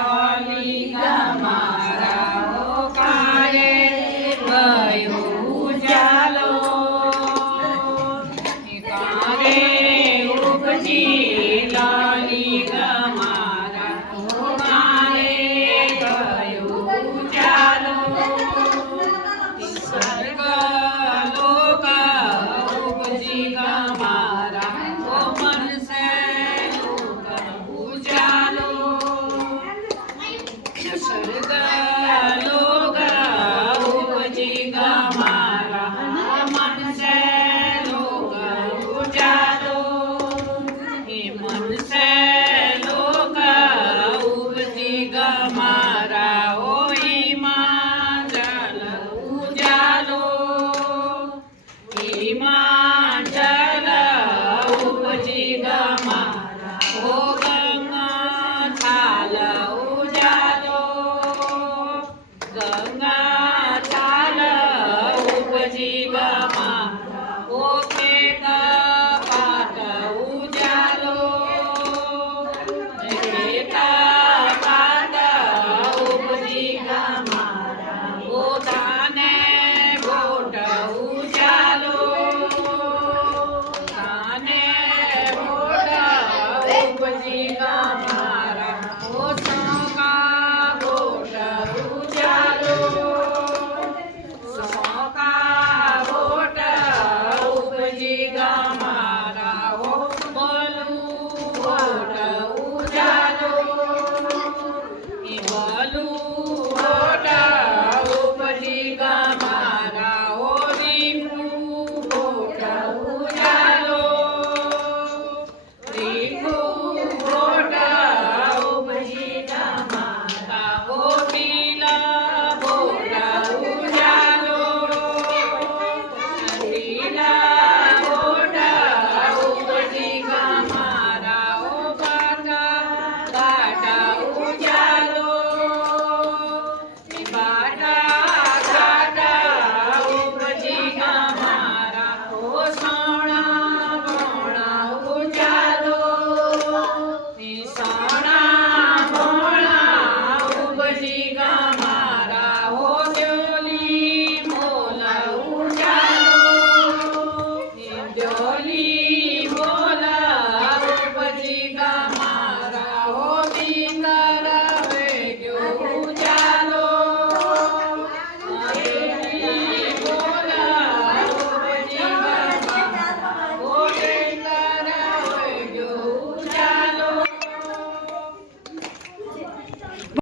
લોલી ગમારા ઓ કારે ગયું ચાલો કારે ઉપજી લોલી ગમારા ઓ કારે ગયું ચાલો સ્વર્ગ લોક ઉપજી ગમારા ઓ મનસે સ્વર્ગ લોક ઉપજી ગમારા મનસે લોક ઉજાલો એ મનસે લોક ઉપજી ગમારા ઓ હિમાંચલ ઉજાલો હિમાંચલ ઉપજી ગમારા ઓ ગંગા